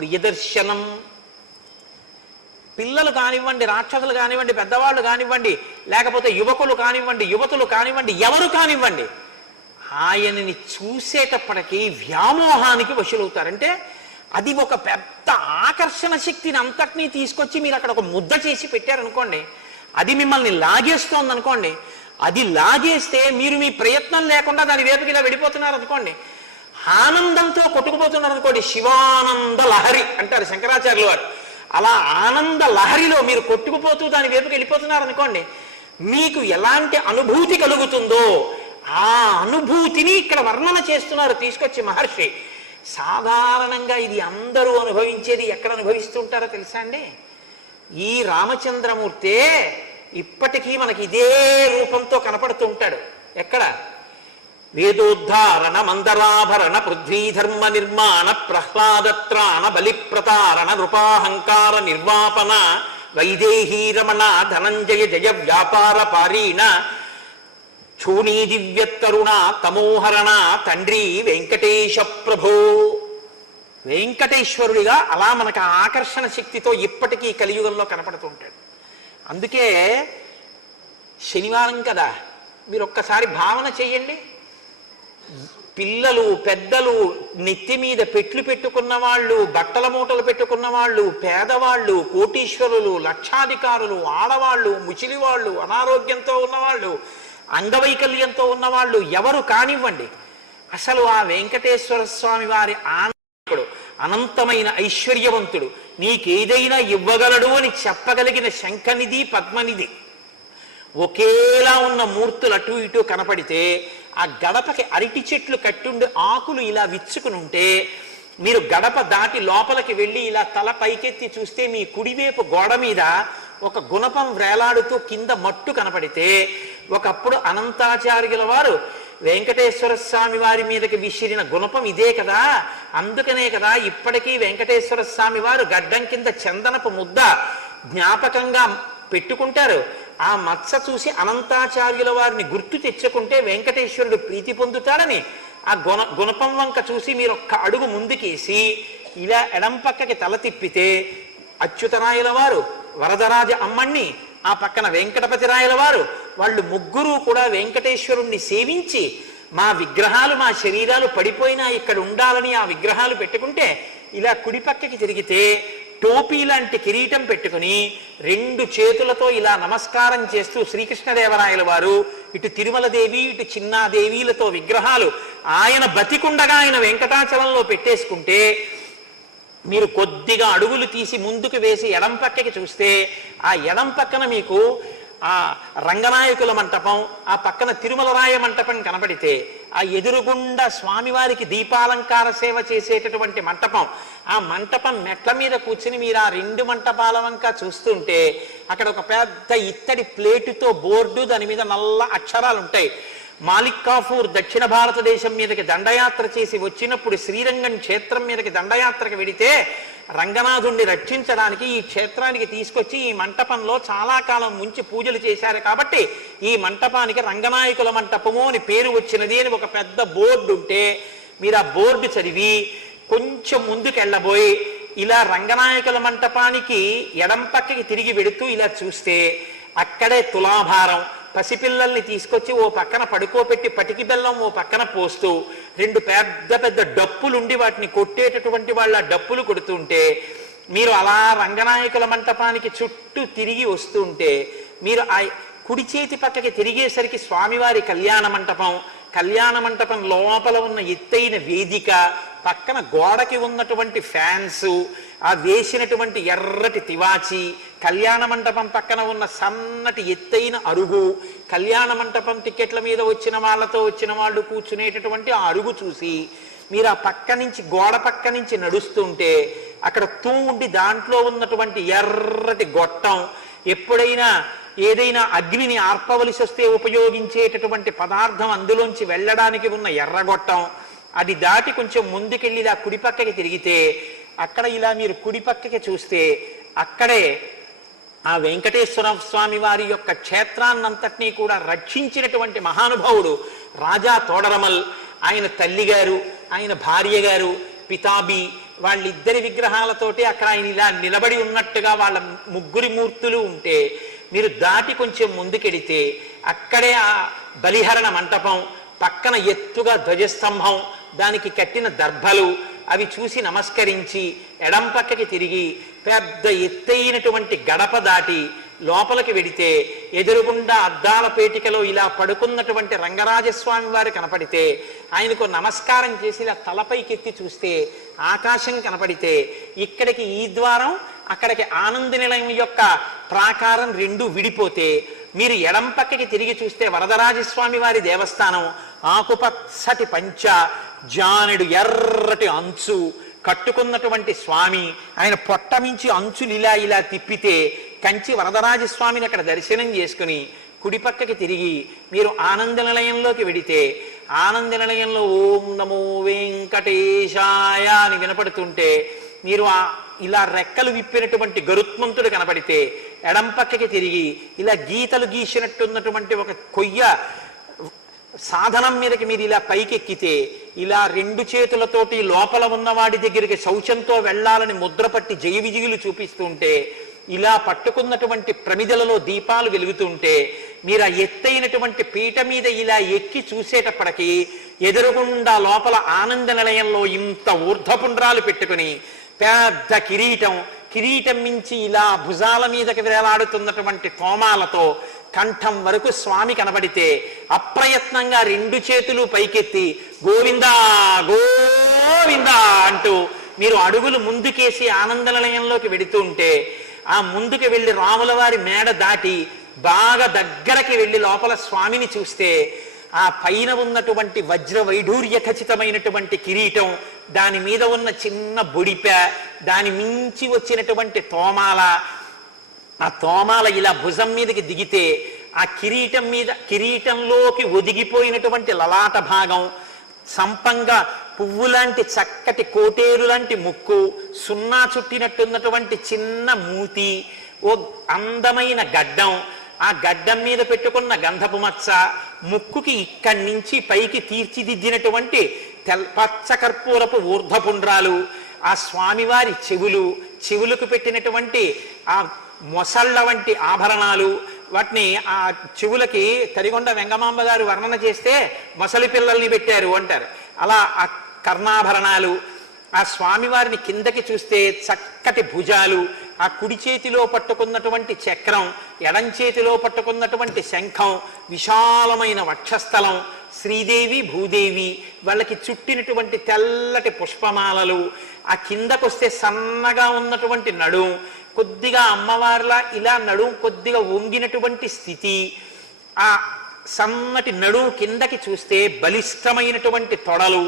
ప్రియదర్శనం. పిల్లలు కానివ్వండి రాక్షసులు కానివ్వండి పెద్దవాళ్ళు కానివ్వండి లేకపోతే యువకులు కానివ్వండి యువతులు కానివ్వండి ఎవరు కానివ్వండి ఆయనని చూసేటప్పటికీ వ్యామోహానికి వశులవుతారంటే అది ఒక పెద్ద ఆకర్షణ శక్తిని అంతటినీ తీసుకొచ్చి మీరు అక్కడ ఒక ముద్ద చేసి పెట్టారనుకోండి అది మిమ్మల్ని లాగేస్తోంది అనుకోండి అది లాగేస్తే మీరు మీ ప్రయత్నం లేకుండా దాని వేపుకి ఇలా వెళ్ళిపోతున్నారు అనుకోండి ఆనందంతో కొట్టుకుపోతున్నారు అనుకోండి శివానంద లహరి అంటారు శంకరాచార్యులు వారు. అలా ఆనంద లహరిలో మీరు కొట్టుకుపోతూ దాని వైపుకి వెళ్ళిపోతున్నారు అనుకోండి మీకు ఎలాంటి అనుభూతి కలుగుతుందో ఆ అనుభూతిని ఇక్కడ వర్ణన చేస్తున్నారు తీసుకొచ్చి మహర్షి. సాధారణంగా ఇది అందరూ అనుభవించేది ఎక్కడ అనుభవిస్తుంటారో తెలుసా అండి? ఈ రామచంద్రమూర్తే ఇప్పటికీ మనకి ఇదే రూపంతో కనపడుతూ ఉంటాడు. ఎక్కడ? వేదోద్ధారణ మందరాభరణ పృథ్వీధర్మ నిర్మాణ ప్రహ్లాదత్రాణ బలిప్రతారణ నృపాహంకార నిర్వాపన వైదేహీరమణ ధనంజయ జయ వ్యాపార పారీణ చూణీ దివ్యత్తరుణ తమోహరణ తండ్రి వెంకటేశ ప్రభో వెంకటేశ్వరుడిగా అలా మనకు ఆకర్షణ శక్తితో ఇప్పటికీ కలియుగంలో కనపడుతూ ఉంటాడు అందుకే శనివారం కదా. మీరు ఒక్కసారి భావన చేయండి. పిల్లలు పెద్దలు నెత్తి మీద పెట్లు పెట్టుకున్న వాళ్ళు బట్టల మూటలు పెట్టుకున్న వాళ్ళు పేదవాళ్ళు కోటీశ్వరులు లక్షాధికారులు ఆడవాళ్ళు ముచిలివాళ్ళు అనారోగ్యంతో ఉన్నవాళ్ళు అంగవైకల్యంతో ఉన్నవాళ్ళు ఎవరు కానివ్వండి. అసలు ఆ వెంకటేశ్వర స్వామి వారి ఆనందుడు అనంతమైన ఐశ్వర్యవంతుడు నీకేదైనా ఇవ్వగలడు అని చెప్పగలిగిన శంఖనిధి పద్మనిధి. ఒకేలా ఉన్న మూర్తులు అటు ఇటు కనపడితే ఆ గడపకి అరటి చెట్లు కట్టుండి ఆకులు ఇలా విచ్చుకుని ఉంటే మీరు గడప దాటి లోపలికి వెళ్ళి ఇలా తల పైకెత్తి చూస్తే మీ కుడివైపు గోడ మీద ఒక గుణపం వేలాడుతూ కింద మట్టు కనపడితే ఒకప్పుడు అనంతాచార్యుల వారు వెంకటేశ్వర స్వామి వారి మీదకి విసిరిన గుణపం ఇదే కదా. అందుకనే కదా ఇప్పటికీ వెంకటేశ్వర స్వామి వారు గడ్డం కింద చందనపు ముద్ద జ్ఞాపకంగా పెట్టుకుంటారు. ఆ మత్స చూసి అనంతాచార్యుల వారిని గుర్తు తెచ్చుకుంటే వెంకటేశ్వరుడు ప్రీతి పొందుతాడని ఆ గుణ గుణపం వంక చూసి మీరు ఒక్క అడుగు ముందుకేసి ఇలా ఎడం పక్కకి తల తిప్పితే అచ్యుతరాయల వారు వరదరాజ అమ్మణ్ణి ఆ పక్కన వెంకటపతి రాయల వారు వాళ్ళు ముగ్గురు కూడా వెంకటేశ్వరుణ్ణి సేవించి మా విగ్రహాలు మా శరీరాలు పడిపోయినా ఇక్కడ ఉండాలని ఆ విగ్రహాలు పెట్టుకుంటే ఇలా కుడిపక్కకి తిరిగితే టోపీ లాంటి కిరీటం పెట్టుకుని రెండు చేతులతో ఇలా నమస్కారం చేస్తూ శ్రీకృష్ణదేవరాయల వారు ఇటు తిరుమల దేవి ఇటు చిన్నాదేవీలతో విగ్రహాలు ఆయన బతికుండగా ఆయన వెంకటాచలంలో పెట్టేసుకుంటే మీరు కొద్దిగా అడుగులు తీసి ముందుకు వేసి ఎడం పక్కకి చూస్తే ఆ ఎడం పక్కన మీకు ఆ రంగనాయకుల మంటపం ఆ పక్కన తిరుమలరాయ మంటపం కనబడితే ఆ ఎదురుగుండా స్వామివారికి దీపాలంకార సేవ చేసేటటువంటి మంటపం. ఆ మంటపం మెట్ల మీద కూర్చుని మీరు ఆ రెండు మంటపాల వంక చూస్తుంటే అక్కడ ఒక పెద్ద ఇత్తడి ప్లేటుతో బోర్డు దాని మీద నల్ల అక్షరాలు ఉంటాయి మాలిక్ కాఫూర్ దక్షిణ భారతదేశం మీదకి దండయాత్ర చేసి వచ్చినప్పుడు శ్రీరంగం క్షేత్రం మీదకి దండయాత్రకు వెడితే రంగనాథుణ్ణి రక్షించడానికి ఈ క్షేత్రానికి తీసుకొచ్చి ఈ మంటపంలో చాలా కాలం ముంచి పూజలు చేశారు కాబట్టి ఈ మంటపానికి రంగనాయకుల మంటపము అని పేరు వచ్చినది అని ఒక పెద్ద బోర్డు ఉంటే మీరు ఆ బోర్డు చదివి కొంచెం ముందుకెళ్ళబోయి ఇలా రంగనాయకుల మంటపానికి ఎడం పక్కకి తిరిగి వెడుతూ ఇలా చూస్తే అక్కడే తులాభారం పసిపిల్లల్ని తీసుకొచ్చి ఓ పక్కన పడుకోబెట్టి పటికి బెల్లం ఓ పక్కన పోస్తూ రెండు పెద్ద పెద్ద డప్పులుండి వాటిని కొట్టేటటువంటి వాళ్ళ డప్పులు కొడుతుంటే మీరు అలా రంగనాయకుల మంటపానికి చుట్టూ తిరిగి వస్తుంటే మీరు ఆ కుడి చేతి పక్కకి తిరిగేసరికి స్వామివారి కళ్యాణ మంటపం కళ్యాణ మంటపం లోపల ఉన్న ఎత్తైన వేదిక పక్కన గోడకి ఉన్నటువంటి ఫ్యాన్స్ ఆ వేసినటువంటి ఎర్రటి తివాచి కళ్యాణ మంటపం పక్కన ఉన్న సన్నటి ఎత్తైన అరుగు కళ్యాణ మంటపం టికెట్ల మీద వచ్చిన వాళ్ళతో వచ్చిన వాళ్ళు కూర్చునేటటువంటి ఆ అరుగు చూసి మీరు ఆ పక్క నుంచి గోడ పక్క నుంచి నడుస్తుంటే అక్కడ తూ ఉండి దాంట్లో ఉన్నటువంటి ఎర్రటి గొట్టం ఎప్పుడైనా ఏదైనా అగ్నిని ఆర్పవలసి వస్తే ఉపయోగించేటటువంటి పదార్థం అందులోంచి వెళ్ళడానికి ఉన్న ఎర్రగొట్టం అది దాటి కొంచెం ముందుకెళ్ళి ఇలా కుడిపక్కకి తిరిగితే అక్కడ ఇలా మీరు కుడిపక్కకి చూస్తే అక్కడే ఆ వెంకటేశ్వర స్వామి వారి యొక్క క్షేత్రాన్నంతటినీ కూడా రక్షించినటువంటి మహానుభావుడు రాజా తోడరమల్. ఆయన తల్లి గారు ఆయన భార్య గారు పితాబి వాళ్ళిద్దరి విగ్రహాలతోటి అక్కడ ఆయన ఇలా నిలబడి ఉన్నట్టుగా వాళ్ళ ముగ్గురి మూర్తులు ఉంటే మీరు దాటి కొంచెం ముందుకెడితే అక్కడే ఆ బలిహరణ మంటపం పక్కన ఎత్తుగా ధ్వజస్తంభం దానికి కట్టిన దర్భలు అవి చూసి నమస్కరించి ఎడం పక్కకి తిరిగి పెద్ద ఎత్తైనటువంటి గడప దాటి లోపలికి వెడితే ఎదురుగుండా అద్దాల పేటికలో ఇలా పడుకున్నటువంటి రంగరాజస్వామి వారు కనపడితే ఆయనకు నమస్కారం చేసి ఇలా తలపైకెత్తి చూస్తే ఆకాశం కనపడితే ఇక్కడికి ఈ ద్వారం అక్కడికి ఆనంద నిలయం యొక్క ప్రాకారం రెండు విడిపోతే మీరు ఎడం పక్కకి తిరిగి చూస్తే వరదరాజస్వామి వారి దేవస్థానం ఆకుపచ్చటి పంచ జానుడు ఎర్రటి అంచు కట్టుకున్నటువంటి స్వామి ఆయన పొట్ట మించి అంచులు ఇలా ఇలా తిప్పితే కంచి వరదరాజస్వామిని అక్కడ దర్శనం చేసుకుని కుడిపక్కకి తిరిగి మీరు ఆనంద నిలయంలోకి వెడితే ఆనంద నిలయంలో ఓం నమో వెంకటేశాయ అని వినపడుతుంటే మీరు ఆ ఇలా రెక్కలు విప్పినటువంటి గరుత్మంతుడు కనపడితే ఎడం పక్కకి తిరిగి ఇలా గీతలు గీసినట్టున్నటువంటి ఒక కొయ్య సాధనం మీదకి మీరు ఇలా పైకెక్కితే ఇలా రెండు చేతులతోటి లోపల ఉన్నవాడి దగ్గరికి శౌచంతో వెళ్ళాలని ముద్రపట్టి జయ విజయులు చూపిస్తుంటే ఇలా పట్టుకున్నటువంటి ప్రమిదలలో దీపాలు వెలుగుతుంటే మీరు ఆ ఎత్తైనటువంటి పీట మీద ఇలా ఎక్కి చూసేటప్పటికి ఎదురుగుండా లోపల ఆనంద నిలయంలో ఇంత ఊర్ధపుండ్రాలు పెట్టుకుని పెద్ద కిరీటం కిరీటం మించి ఇలా భుజాల మీదకి వేలాడుతున్నటువంటి కోమాలతో కంఠం వరకు స్వామి కనబడితే అప్రయత్నంగా రెండు చేతులు పైకెత్తి గోవిందా గోవిందా అంటూ మీరు అడుగులు ముందుకేసి ఆనంద నిలయంలోకి వెడుతూ ఉంటే ఆ ముందుకు వెళ్ళి రాముల వారి మేడ దాటి బాగా దగ్గరకి వెళ్ళి లోపల స్వామిని చూస్తే ఆ పైన ఉన్నటువంటి వజ్ర వైఢూర్య ఖచ్చితమైనటువంటి కిరీటం దాని మీద ఉన్న చిన్న బొడిప దాని మించి వచ్చినటువంటి తోమాల ఆ తోమాల ఇలా భుజం మీదకి దిగితే ఆ కిరీటం మీద కిరీటంలోకి ఒదిగిపోయినటువంటి లలాట భాగం సంపంగా పువ్వులాంటి చక్కటి కోటేరు లాంటి ముక్కు సున్నా చుట్టినట్టున్నటువంటి చిన్న మూతి ఓ అందమైన గడ్డం ఆ గడ్డం మీద పెట్టుకున్న గంధపు మచ్చ ముక్కుకి ఇక్కడి నుంచి పైకి తీర్చిదిద్దినటువంటి తెల్ పచ్చ కర్పూరపు ఊర్ధపుండ్రాలు ఆ స్వామివారి చెవులు చెవులకు పెట్టినటువంటి ఆ మొసళ్ళ వంటి ఆభరణాలు వాటిని ఆ చెవులకి తరిగొండ వెంగమాంబ గారు వర్ణన చేస్తే మొసలి పిల్లల్ని పెట్టారు అంటారు. అలా ఆ కర్ణాభరణాలు ఆ స్వామివారిని కిందకి చూస్తే చక్కటి భుజాలు ఆ కుడి చేతిలో పట్టుకున్నటువంటి చక్రం ఎడం చేతిలో పట్టుకున్నటువంటి శంఖం విశాలమైన వక్షస్థలం శ్రీదేవి భూదేవి వాళ్ళకి చుట్టినటువంటి తెల్లటి పుష్పమాలలు ఆ కిందకొస్తే సన్నగా ఉన్నటువంటి నడుం కొద్దిగా అమ్మవారిలా ఇలా నడుం కొద్దిగా వంగినటువంటి స్థితి ఆ సన్నటి నడుం కిందకి చూస్తే బలిష్టమైనటువంటి తొడలు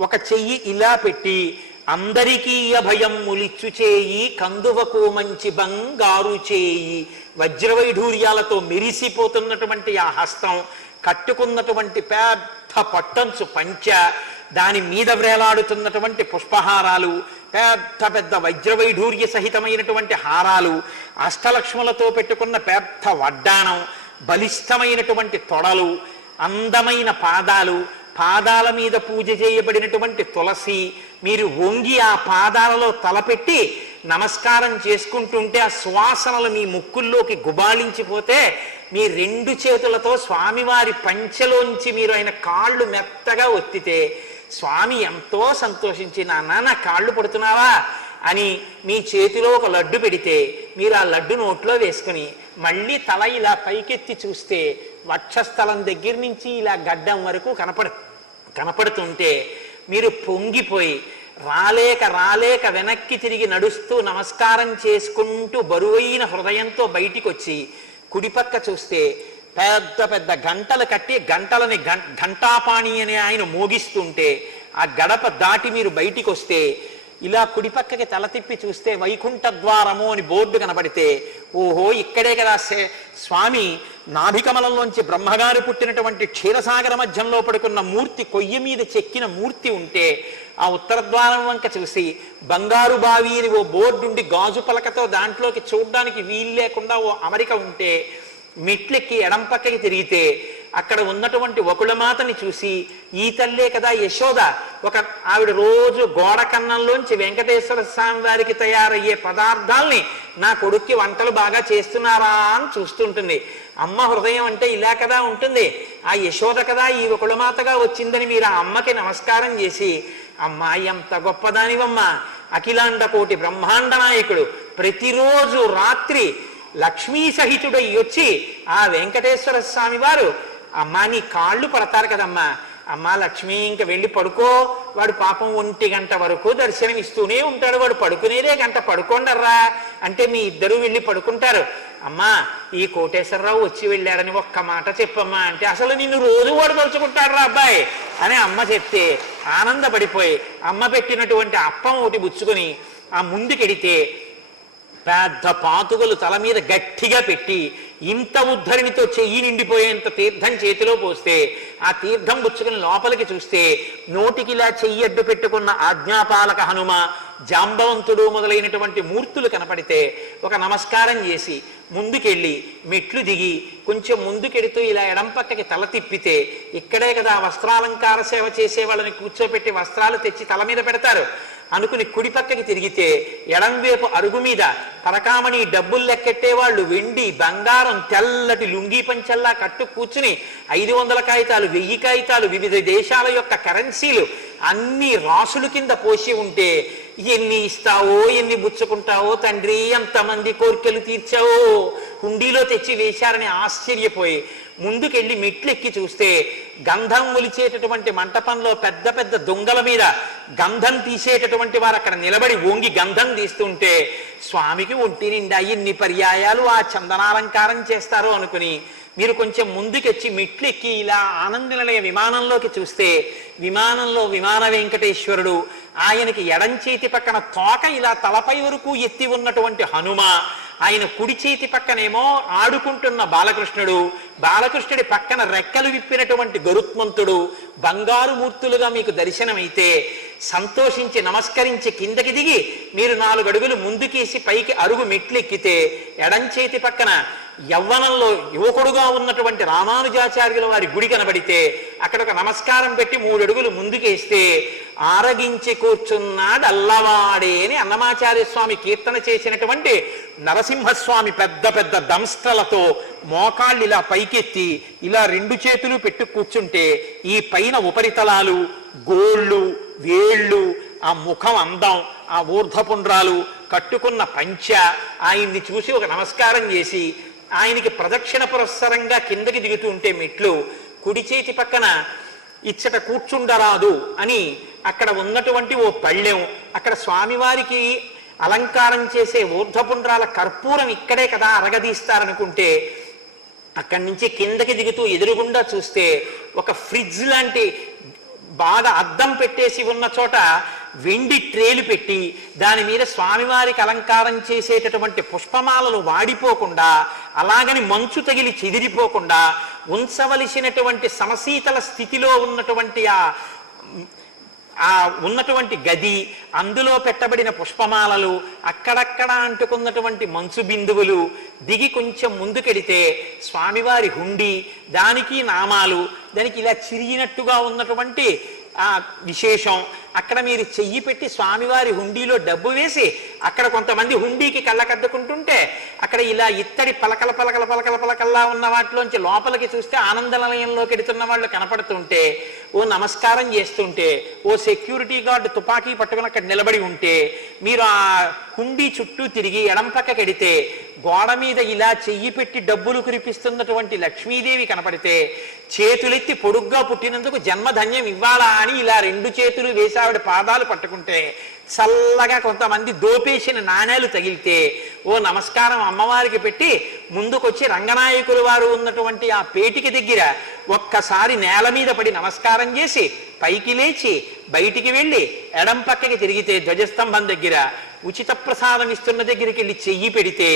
ఒక చెయ్యి ఇలా పెట్టి అందరికీ అభయం ములిచ్చు చేయి కందువకు మంచి బంగారు చేయి వజ్రవైఢూర్యాలతో మెరిసిపోతున్నటువంటి ఆ హస్తం కట్టుకున్నటువంటి పెద్ద పట్టంచు పంచ దాని మీద వ్రేలాడుతున్నటువంటి పుష్పహారాలు పెద్ద పెద్ద వజ్రవైఢూర్య సహితమైనటువంటి హారాలు అష్టలక్ష్ములతో పెట్టుకున్న పెద్ద వడ్డాణం బలిష్టమైనటువంటి తొడలు అందమైన పాదాలు పాదాల మీద పూజ చేయబడినటువంటి తులసి మీరు వంగి ఆ పాదాలలో తలపెట్టి నమస్కారం చేసుకుంటుంటే ఆ సువాసనలు మీ ముక్కుల్లోకి గుబాళించిపోతే మీ రెండు చేతులతో స్వామివారి పంచెలోంచి మీరు ఆయన కాళ్ళు మెత్తగా ఒత్తితే స్వామి ఎంతో సంతోషించి నాన్న నా కాళ్ళు పడుతున్నావా? అని మీ చేతిలో ఒక లడ్డు పెడితే మీరు ఆ లడ్డు నోట్లో వేసుకుని మళ్ళీ తల ఇలా పైకెత్తి చూస్తే వక్షస్థలం దగ్గర నుంచి ఇలా గడ్డం వరకు కనపడ కనపడుతుంటే మీరు పొంగిపోయి రాలేక రాలేక వెనక్కి తిరిగి నడుస్తూ నమస్కారం చేసుకుంటూ బరువైన హృదయంతో బయటికి వచ్చి కుడిపక్క చూస్తే పెద్ద పెద్ద గంటలు కట్టి గంటలని ఘంటాపాణి అని ఆయన మోగిస్తుంటే ఆ గడప దాటి మీరు బయటికి వస్తే ఇలా కుడిపక్కకి తల తిప్పి చూస్తే వైకుంఠ ద్వారము అని బోర్డు కనబడితే ఓహో ఇక్కడే కదా సే- స్వామి నాభికమలంలోంచి బ్రహ్మగారు పుట్టినటువంటి క్షీరసాగర మధ్యంలో పడుకున్న మూర్తి కొయ్య మీద చెక్కిన మూర్తి ఉంటే ఆ ఉత్తర ద్వారం వంక చూసి బంగారు బావి అని ఓ బోర్డు ఉండి గాజు పలకతో దాంట్లోకి చూడడానికి వీలు లేకుండా ఓ అమరిక ఉంటే మెట్లెక్కి ఎడం పక్కకి తిరిగితే అక్కడ ఉన్నటువంటి వకుళమాతని చూసి ఈ తల్లే కదా యశోద! ఒక ఆవిడ రోజు గోడ కన్నంలోంచి వెంకటేశ్వర స్వామి వారికి తయారయ్యే పదార్థాల్ని నా కొడుక్కి వంటలు బాగా చేస్తున్నారా? అని చూస్తుంటుంది. అమ్మ హృదయం అంటే ఇలా కదా ఉంటుంది. ఆ యశోద కదా ఈ వకుళమాతగా వచ్చిందని మీరు ఆ అమ్మకి నమస్కారం చేసి అమ్మాయి ఎంత గొప్పదానివమ్మా! అఖిలాండ కోటి బ్రహ్మాండ నాయకుడు ప్రతిరోజు రాత్రి లక్ష్మీసహితుడై వచ్చి ఆ వెంకటేశ్వర స్వామి వారు అమ్మా నీ కాళ్ళు పడతారు కదమ్మా. అమ్మా లక్ష్మి ఇంక వెళ్ళి పడుకో. వాడు పాపం ఒంటి గంట వరకు దర్శనం ఇస్తూనే ఉంటాడు. వాడు పడుకునేదే గంట పడుకోండర్రా. అంటే మీ ఇద్దరు వెళ్ళి పడుకుంటారు. అమ్మా ఈ కోటేశ్వరరావు వచ్చి వెళ్ళాడని ఒక్క మాట చెప్పమ్మా. అంటే అసలు నిన్ను రోజు వాడు రా అబ్బాయి. అని అమ్మ చెప్తే ఆనందపడిపోయి అమ్మ పెట్టినటువంటి అప్పం ఒకటి బుచ్చుకొని ఆ ముందుకెడితే పెద్ద పాతుకలు తల మీద గట్టిగా పెట్టి ఇంత ఉద్ధరిణితో చెయ్యి నిండిపోయేంత తీర్థం చేతిలో పోస్తే ఆ తీర్థం పుచ్చుకుని లోపలికి చూస్తే నోటికి ఇలా చెయ్యి అడ్డు పెట్టుకున్న ఆజ్ఞాపాలక హనుమ జాంబవంతుడు మొదలైనటువంటి మూర్తులు కనపడితే ఒక నమస్కారం చేసి ముందుకెళ్ళి మెట్లు దిగి కొంచెం ముందుకెడుతూ ఇలా ఎడం పక్కకి తల తిప్పితే ఇక్కడే కదా వస్త్రాలంకార సేవ చేసే వాళ్ళని కూర్చోపెట్టి వస్త్రాలు తెచ్చి తల మీద పెడతారు. అనుకుని కుడి పక్కకి తిరిగితే ఎడంవేపు అరుగు మీద పరకామణి డబ్బులు లెక్కెట్టే వాళ్ళు వెండి బంగారం తెల్లటి లుంగీ పంచల్లా కట్టు కూర్చుని ఐదు వందల కాగితాలు వెయ్యి కాగితాలు వివిధ దేశాల యొక్క కరెన్సీలు అన్ని రాసులు కింద పోసి ఉంటే ఎన్ని ఇస్తావో ఎన్ని బుచ్చుకుంటావో తండ్రి ఎంతమంది కోరికలు తీర్చావో హుండీలో తెచ్చి వేశారని ఆశ్చర్యపోయి ముందుకెళ్ళి మెట్లెక్కి చూస్తే గంధం ఒలిచేటటువంటి మంటపంలో పెద్ద పెద్ద దొంగల మీద గంధం తీసేటటువంటి వారు అక్కడ నిలబడి వంగి గంధం తీస్తుంటే స్వామికి ఒంటి నిండా ఎన్ని పర్యాయాలు ఆ చందనాలంకారం చేస్తారు అనుకుని మీరు కొంచెం ముందుకెచ్చి మెట్లెక్కి ఇలా ఆనంద నిలయ విమానంలోకి చూస్తే విమానంలో విమాన వెంకటేశ్వరుడు ఆయనకి ఎడం చేతి పక్కన తోక ఇలా తలపై వరకు ఎత్తి ఉన్నటువంటి హనుమ ఆయన కుడి చేతి పక్కనేమో ఆడుకుంటున్న బాలకృష్ణుడు బాలకృష్ణుడి పక్కన రెక్కలు విప్పినటువంటి గరుత్మంతుడు బంగారు మూర్తులుగా మీకు దర్శనమైతే సంతోషించి నమస్కరించి కిందకి దిగి మీరు నాలుగు అడుగులు ముందుకేసి పైకి అరుగు మెట్లెక్కితే ఎడం చేతి పక్కన యవ్వనంలో యువకుడుగా ఉన్నటువంటి రామానుజాచార్యుల వారి గుడి కనబడితే అక్కడ ఒక నమస్కారం పెట్టి మూడు అడుగులు ముందుకేస్తే ఆరగించి కూర్చున్నాడు అల్లవాడే అని అన్నమాచార్య స్వామి కీర్తన చేసినటువంటి నరసింహస్వామి పెద్ద పెద్ద దంస్ట్రలతో మోకాళ్ళు ఇలా పైకెత్తి ఇలా రెండు చేతులు పెట్టు కూర్చుంటే ఈ పైన ఉపరితలాలు గోళ్ళు వేళ్ళు ఆ ముఖం అందం ఆ ఊర్ధపుండ్రాలు కట్టుకున్న పంచ ఆయన్ని చూసి ఒక నమస్కారం చేసి ఆయనకి ప్రదక్షిణ పురస్సరంగా కిందకి దిగుతూ ఉంటే మెట్లు కుడి చేతి పక్కన ఇచ్చట కూర్చుండరాదు అని అక్కడ ఉన్నటువంటి ఓ పళ్ళెం. అక్కడ స్వామివారికి అలంకారం చేసే ఊర్ధపుండ్రాల కర్పూరం ఇక్కడే కదా అరగదీస్తారనుకుంటే అక్కడి నుంచి కిందకి దిగుతూ ఎదురుగుండా చూస్తే ఒక ఫ్రిడ్జ్ లాంటి బాగా అద్దం పెట్టేసి ఉన్న చోట వెండి ట్రేలు పెట్టి దాని మీద స్వామివారికి అలంకారం చేసేటటువంటి పుష్పమాలలు వాడిపోకుండా అలాగని మంచు తగిలి చెదిరిపోకుండా ఉంచవలసినటువంటి సమశీతల స్థితిలో ఉన్నటువంటి ఆ ఆ ఉన్నటువంటి గది అందులో పెట్టబడిన పుష్పమాలలు అక్కడక్కడ అంటుకున్నటువంటి మంచు బిందువులు దిగి కొంచెం ముందుకెడితే స్వామివారి హుండి దానికి నామాలు దానికి ఇలా చిరిగినట్టుగా ఉన్నటువంటి ఆ విశేషం. అక్కడ మీరు చెయ్యి పెట్టి స్వామివారి హుండీలో డబ్బు వేసి అక్కడ కొంతమంది హుండీకి కళ్ళకద్దుకుంటుంటే అక్కడ ఇలా ఇత్తడి పలకల పలకల పలకల పలకల్లా ఉన్న వాటిలోంచి లోపలికి చూస్తే ఆనందనిలయంలోకి ఎడుతున్న వాళ్ళు కనపడుతుంటే ఓ నమస్కారం చేస్తుంటే ఓ సెక్యూరిటీ గార్డు తుపాకీ పట్టుకుని అక్కడ నిలబడి ఉంటే మీరు ఆ హుండీ చుట్టూ తిరిగి ఎడం పక్కకెడితే గోడ మీద ఇలా చెయ్యి పెట్టి డబ్బులు కురిపిస్తున్నటువంటి లక్ష్మీదేవి కనపడితే చేతులెత్తి పొడుగ్గా పుట్టినందుకు జన్మధన్యం ఇవ్వాలా అని ఇలా రెండు చేతులు వేసి ఆవిడ పాదాలు పట్టుకుంటే చల్లగా కొంతమంది దోపేసిన నాణేలు తగిలితే ఓ నమస్కారం అమ్మవారికి పెట్టి ముందుకొచ్చి రంగనాయకులు వారు ఉన్నటువంటి ఆ పేటికి దగ్గర ఒక్కసారి నేల మీద పడి నమస్కారం చేసి పైకి లేచి బయటికి వెళ్ళి ఎడం పక్కకి తిరిగితే ధ్వజస్తంభం దగ్గర ఉచిత ప్రసాదం ఇస్తున్న దగ్గరికి వెళ్ళి చెయ్యి పెడితే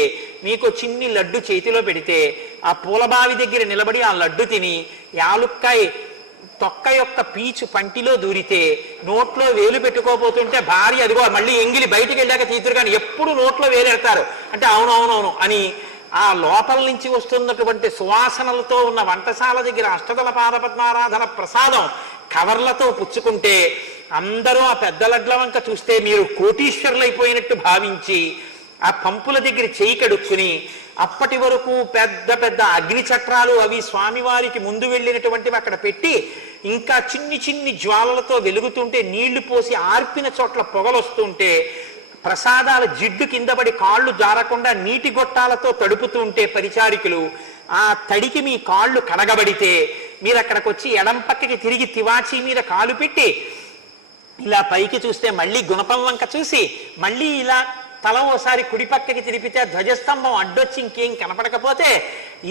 మీకు చిన్ని లడ్డు చేతిలో పెడితే ఆ పూలబావి దగ్గర నిలబడి ఆ లడ్డు తిని యాలుక్కాయ తొక్క యొక్క పీచు పంటిలో దూరితే నోట్లో వేలు పెట్టుకోబోతుంటే భార్య అదిగో మళ్ళీ ఎంగిలి బయటికి వెళ్ళాక తీతురు కానీ ఎప్పుడు నోట్లో వేలు ఎడతారు. అంటే అవునవునవును అని ఆ లోపల నుంచి వస్తున్నటువంటి సువాసనలతో ఉన్న వంటశాల దగ్గర అష్టదల పాదపద్మారాధన ప్రసాదం కవర్లతో పుచ్చుకుంటే అందరూ ఆ పెద్ద లడ్ల వంక చూస్తే మీరు కోటీశ్వరులైపోయినట్టు భావించి ఆ పంపుల దగ్గర చేయి కడుక్కుని అప్పటి వరకు పెద్ద పెద్ద అగ్ని చక్రాలు అవి స్వామివారికి ముందు వెళ్ళినటువంటివి అక్కడ పెట్టి ఇంకా చిన్ని చిన్ని జ్వాలలతో వెలుగుతుంటే నీళ్ళు పోసి ఆర్పిన చోట్ల పొగలొస్తుంటే ప్రసాదాల జిడ్డు కింద పడి కాళ్ళు జారకుండా నీటి గొట్టాలతో తడుపుతుంటే పరిచారికులు ఆ తడికి మీ కాళ్ళు కడగబడితే మీరు అక్కడికి వచ్చి ఎడం పక్కకి తిరిగి తివాచి మీద కాలు పెట్టి ఇలా పైకి చూస్తే మళ్ళీ గుణపం వంక చూసి మళ్ళీ ఇలా తల ఓసారి కుడి పక్కకి తిరిపితే ధ్వజస్తంభం అడ్డొచ్చి ఇంకేం కనపడకపోతే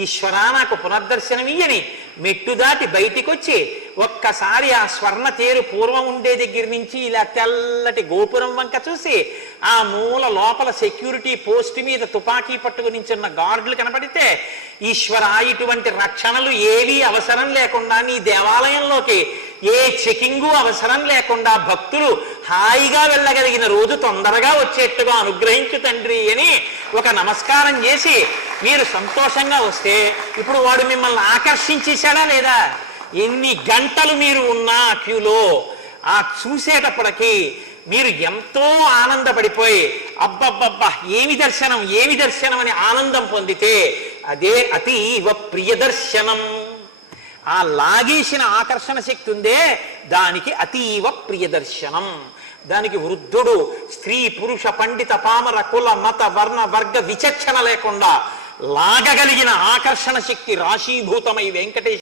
ఈశ్వరా నాకు పునర్దర్శనమియ్యని మెట్టు దాటి బయటికి వచ్చి ఒక్కసారి ఆ స్వర్ణ తేరు పూర్వం ఉండే దగ్గర నుంచి ఇలా తెల్లటి గోపురం వంక చూసి ఆ మూల లోపల సెక్యూరిటీ పోస్ట్ మీద తుపాకీ పట్టుకు నించున్న గార్డులు కనపడితే ఈశ్వర ఇటువంటి రక్షణలు ఏవీ అవసరం లేకుండా నీ దేవాలయంలోకి ఏ చెకింగు అవసరం లేకుండా భక్తులు హాయిగా వెళ్ళగలిగిన రోజు తొందరగా వచ్చేట్టుగా అనుగ్రహించు తండ్రి అని ఒక నమస్కారం చేసి మీరు సంతోషంగా వస్తే ఇప్పుడు వాడు మిమ్మల్ని ఆకర్షించేశాడా లేదా? ఎన్ని గంటలు మీరు ఉన్నా క్యూలో? ఆ చూసేటప్పటికి మీరు ఎంతో ఆనందపడిపోయి అబ్బబ్బబ్బా ఏమి దర్శనం ఏమి దర్శనం అని ఆనందం పొందితే అదే అతీవ ప్రియ దర్శనం ఆ లాగేసిన ఆకర్షణ శక్తి ఉందే దానికి అతీవ ప్రియదర్శనం. దానికి వృద్ధుడు స్త్రీ పురుష పండిత పామర కుల మత వర్ణ వర్గ విచక్షణ లేకుండా లాగగలిగిన ఆకర్షణ శక్తి రాశీభూతమై వెంకటేశ్వర